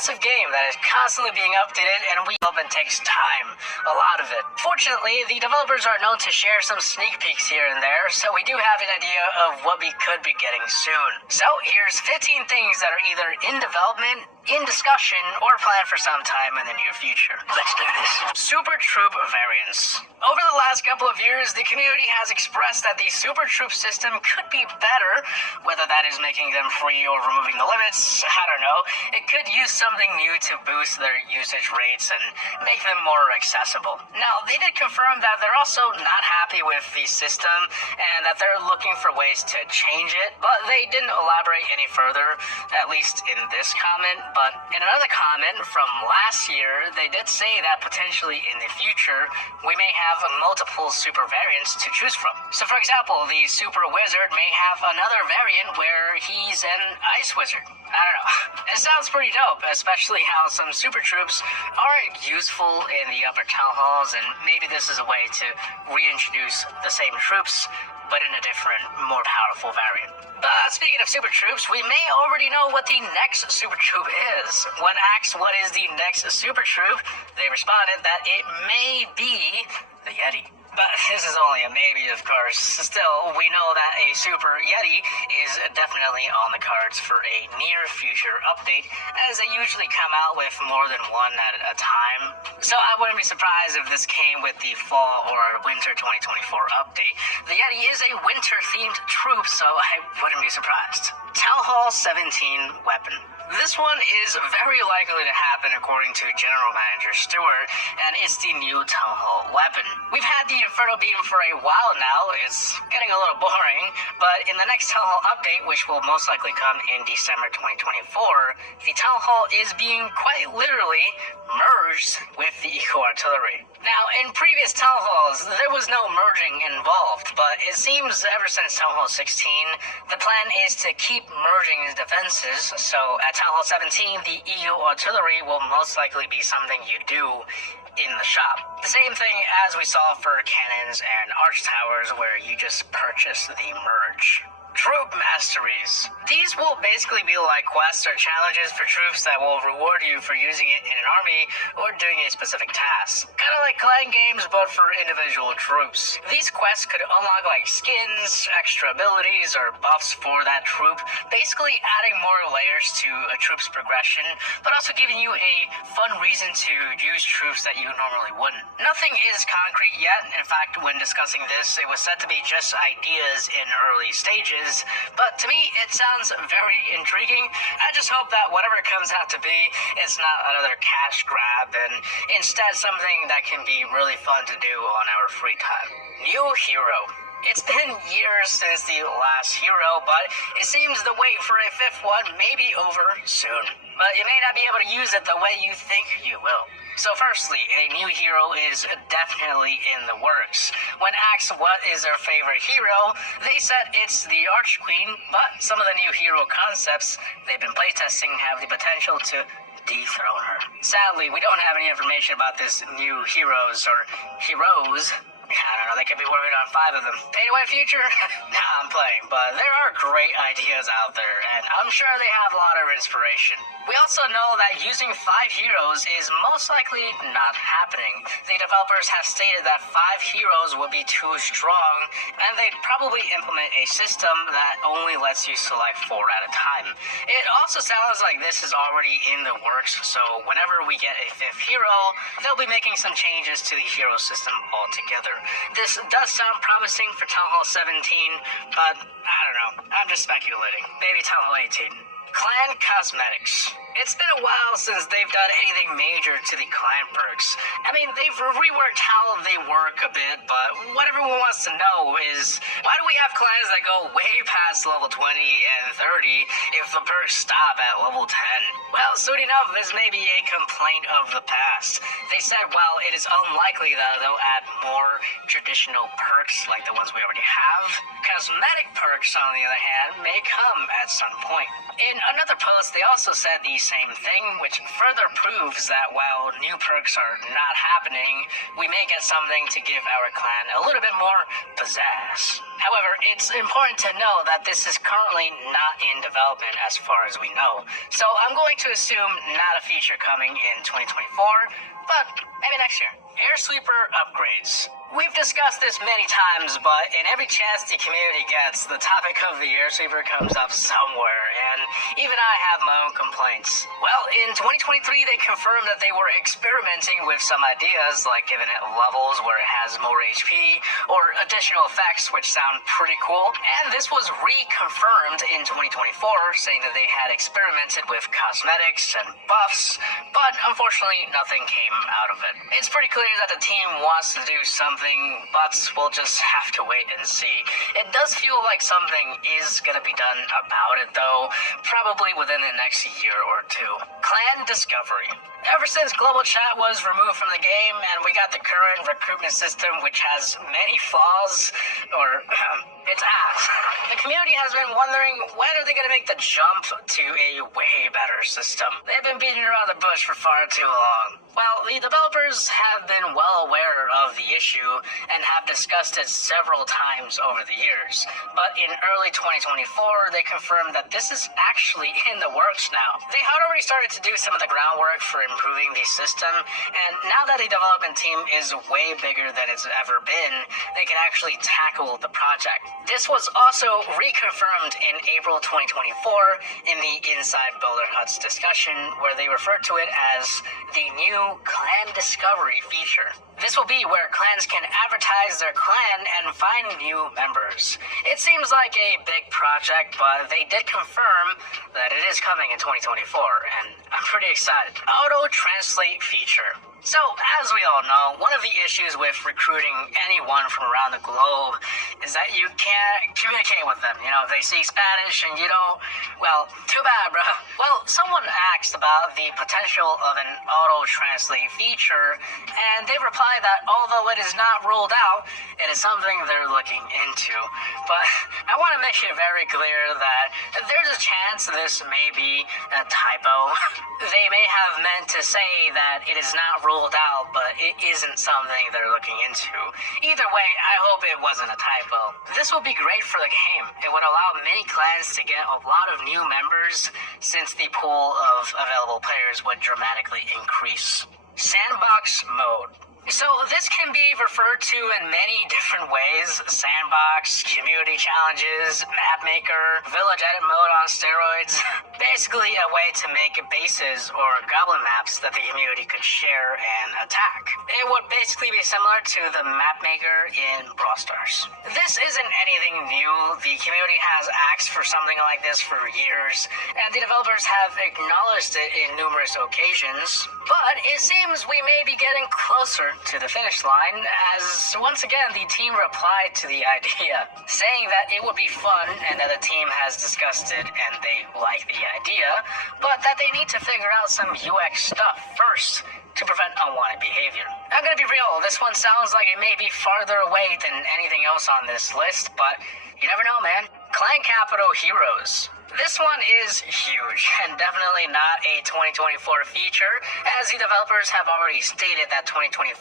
massive game that is constantly being updated, and development takes time, a lot of it. Fortunately, the developers are known to share some sneak peeks here and there, so we do have an idea of what we could be getting soon. So here's 15 things that are either in development, in discussion, or planned for some time in the near future. Let's do this. Super Troop variants. Over the last couple of years, the community has expressed that the Super Troop system could be better, whether that is making them free or removing the limits, I don't know. It could use something new to boost their usage rates and make them more accessible. Now, they did confirm that they're also not happy with the system and that they're looking for ways to change it, but they didn't elaborate any further, at least in this comment. But in another comment from last year, they did say that potentially in the future, we may have multiple super variants to choose from. So for example, the Super Wizard may have another variant where he's an Ice Wizard. I don't know. It sounds pretty dope, especially how some Super Troops aren't useful in the upper town halls, and maybe this is a way to reintroduce the same troops, but in a different, more powerful variant. But speaking of Super Troops, we may already know what the next Super Troop is. When asked what is the next Super Troop, they responded that it may be the Yeti. But this is only a maybe, of course. Still, we know that a Super Yeti is definitely on the cards for a near future update, as they usually come out with more than one at a time. So I wouldn't be surprised if this came with the fall or winter 2024 update. The Yeti is a winter-themed troop, so I wouldn't be surprised. Town Hall 17 weapon. This one is very likely to happen according to General Manager Stewart, and it's the new Town Hall weapon. We've had the Inferno Beam for a while now. It's getting a little boring, but in the next Town Hall update, which will most likely come in December 2024, the Town Hall is being quite literally merged with the Eco Artillery. Now, in previous Town Halls, there was no merging involved, but it seems ever since Town Hall 16, the plan is to keep merging the defenses, so at Town Hall 17, the EU Artillery will most likely be something you do in the shop. The same thing as we saw for cannons and arch towers, where you just purchase the merge. Troop Masteries. These will basically be like quests or challenges for troops that will reward you for using it in an army or doing a specific task. Kind of like clan games, but for individual troops. These quests could unlock like skins, extra abilities, or buffs for that troop, basically adding more layers to a troop's progression, but also giving you a fun reason to use troops that you normally wouldn't. Nothing is concrete yet. In fact, when discussing this, it was said to be just ideas in early stages. But to me, it sounds very intriguing. I just hope that whatever it comes out to be, it's not another cash grab, and instead something that can be really fun to do on our free time. New hero. It's been years since the last hero, but it seems the wait for a fifth one may be over soon. But you may not be able to use it the way you think you will. So firstly, a new hero is definitely in the works. When asked what is their favorite hero, they said it's the Arch Queen, but some of the new hero concepts they've been playtesting have the potential to dethrone her. Sadly, we don't have any information about this new heroes or heroes. I don't know, they could be working on 5 of them. Pay-to-win future? Nah, I'm playing, but there are great ideas out there, and I'm sure they have a lot of inspiration. We also know that using 5 heroes is most likely not happening. The developers have stated that 5 heroes would be too strong, and they'd probably implement a system that only lets you select 4 at a time. It also sounds like this is already in the works, so whenever we get a 5th hero, they'll be making some changes to the hero system altogether. This does sound promising for Town Hall 17, but I don't know. I'm just speculating. Maybe Town Hall 18. Clan Cosmetics. It's been a while since they've done anything major to the clan perks. I mean, they've reworked how they work a bit, but what everyone wants to know is, why do we have clans that go way past level 20 and 30 if the perks stop at level 10? Well, soon enough, this may be a complaint of the past. They said, while it is unlikely that they'll add more traditional perks like the ones we already have, cosmetic perks, on the other hand, may come at some point. In another post, they also said the same thing, which further proves that while new perks are not happening, we may get something to give our clan a little bit more pizzazz. However, it's important to know that this is currently not in development as far as we know, so I'm going to assume not a feature coming in 2024, but maybe next year. Air sweeper upgrades. We've discussed this many times, but in every chance the community gets, the topic of the air sweeper comes up somewhere, and even I have my own complaints. Well, in 2023 they confirmed that they were experimenting with some ideas, like giving it levels where it has more HP, or additional effects which sound pretty cool, and this was reconfirmed in 2024, saying that they had experimented with cosmetics and buffs, but unfortunately nothing came out of it. It's pretty clear that the team wants to do something, but we'll just have to wait and see. It does feel like something is gonna be done about it though, probably within the next year or two. Clan discovery. Ever since global chat was removed from the game and we got the current recruitment system which has many flaws, or its ass, the community has been wondering when are they going to make the jump to a way better system. They've been beating around the bush for far too long. Well, the developers have been well aware of the issue and have discussed it several times over the years, but in early 2024 they confirmed that this is actually in the works now. They had already started to do some of the groundwork for improving the system, and now that the development team is way bigger than it's ever been, they can actually tackle the project. This was also reconfirmed in April 2024 in the Inside Builder Huts discussion, where they referred to it as the new clan discovery feature. This will be where clans can advertise their clan and find new members. It seems like a big project, but they did confirm that it is coming in 2024, and I'm pretty excited. Auto translate feature. So, as we all know, one of the issues with recruiting anyone from around the globe is that you can't communicate with them. You know, if they speak Spanish and you don't, well, too bad, bro. Well, someone asked about the potential of an auto-translate feature, and they replied that although it is not ruled out, it is something they're looking into. But I want to make it very clear that there's a chance this may be a typo. They may have meant to say that it is not ruled out, but it isn't something they're looking into. Either way, I hope it wasn't a typo. This will be great for the game. It would allow many clans to get a lot of new members, since the pool of available players would dramatically increase. Sandbox mode. So this can be referred to in many different ways: sandbox, community challenges, map maker, village edit mode on steroids. Basically a way to make bases or goblin maps that the community could share and attack. It would basically be similar to the map maker in Brawl Stars. This isn't anything new. The community has asked for something like this for years, and the developers have acknowledged it in numerous occasions. But it seems we may be getting closer to the finish line, as once again the team replied to the idea, saying that it would be fun and that the team has discussed it and they like the idea, but that they need to figure out some UX stuff first to prevent unwanted behavior. I'm gonna be real, this one sounds like it may be farther away than anything else on this list, but you never know, man. Clan Capital Heroes. This one is huge, and definitely not a 2024 feature, as the developers have already stated that 2024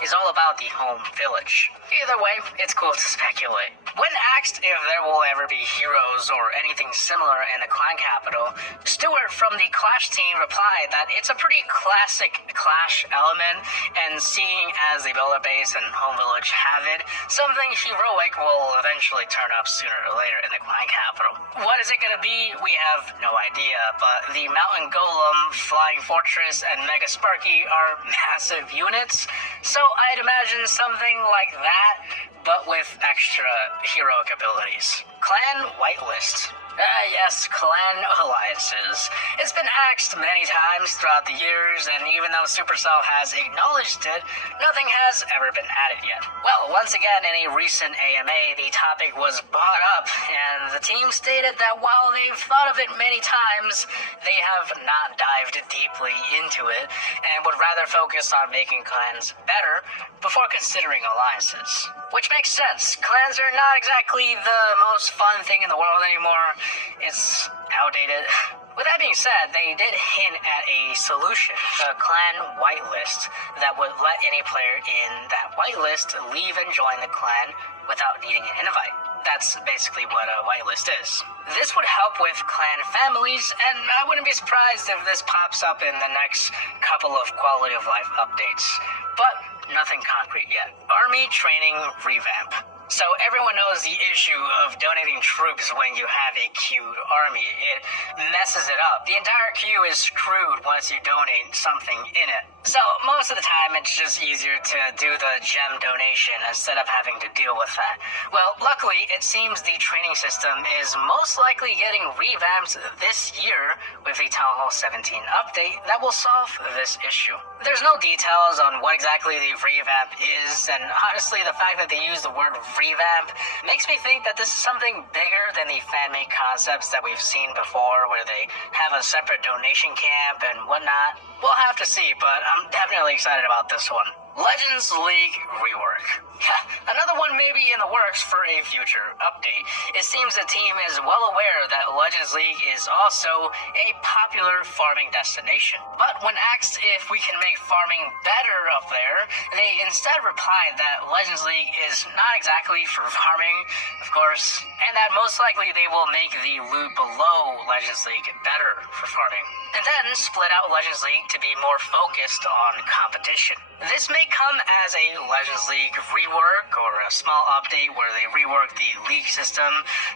is all about the home village. Either way, it's cool to speculate. When asked if there will ever be heroes or anything similar in the Clan Capital, Stuart from the Clash team replied that it's a pretty classic Clash element, and seeing as the builder base and home village have it, something heroic will eventually turn up sooner or later in the Clan Capital. What is it gonna be? We have no idea, but the Mountain Golem, Flying Fortress, and Mega Sparky are massive units, so I'd imagine something like that, but with extra heroic abilities. Clan Whitelist. Yes, clan alliances. It's been asked many times throughout the years, and even though Supercell has acknowledged it, nothing has ever been added yet. Well, once again, in a recent AMA, the topic was brought up, and the team stated that while they've thought of it many times, they have not dived deeply into it, and would rather focus on making clans better before considering alliances. Which makes sense. Clans are not exactly the most fun thing in the world anymore. It's outdated. With that being said, they did hint at a solution, the clan whitelist, that would let any player in that whitelist leave and join the clan without needing an invite. That's basically what a whitelist is. This would help with clan families, and I wouldn't be surprised if this pops up in the next couple of quality of life updates. But nothing concrete yet. Army training revamp. So everyone knows the issue of donating troops when you have a queued army. It messes it up. The entire queue is screwed once you donate something in it. So most of the time it's just easier to do the gem donation instead of having to deal with that. Well, luckily it seems the training system is most likely getting revamped this year with the TH17 update that will solve this issue. There's no details on what exactly the revamp is, and honestly the fact that they use the word revamp makes me think that this is something bigger than the fan-made concepts that we've seen before, where they have a separate donation camp and whatnot. We'll have to see, but I'm definitely excited about this one. Legends League rework. Another one may be in the works for a future update. It seems the team is well aware that Legends League is also a popular farming destination. But when asked if we can make farming better up there, they instead replied that Legends League is not exactly for farming, of course, and that most likely they will make the loot below Legends League better for farming, and then split out Legends League to be more focused on competition. This may come as a Legends League rework or a small update where they rework the league system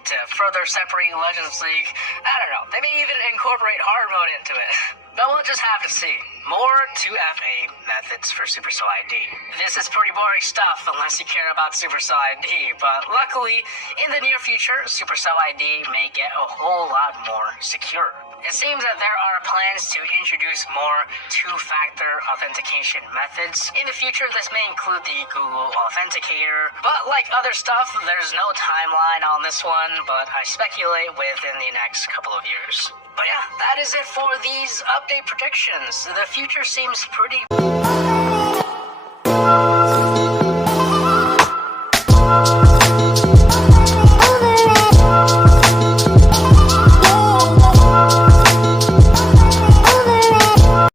to further separate Legends League. I don't know, they may even incorporate hard mode into it. But we'll just have to see. More 2FA methods for Supercell ID. This is pretty boring stuff unless you care about Supercell ID, but luckily, in the near future, Supercell ID may get a whole lot more secure. It seems that there are plans to introduce more two-factor authentication methods. In the future, this may include the Google Authenticator, but like other stuff, there's no timeline on this one, but I speculate within the next couple of years. But yeah, that is it for these update predictions. The future seems pretty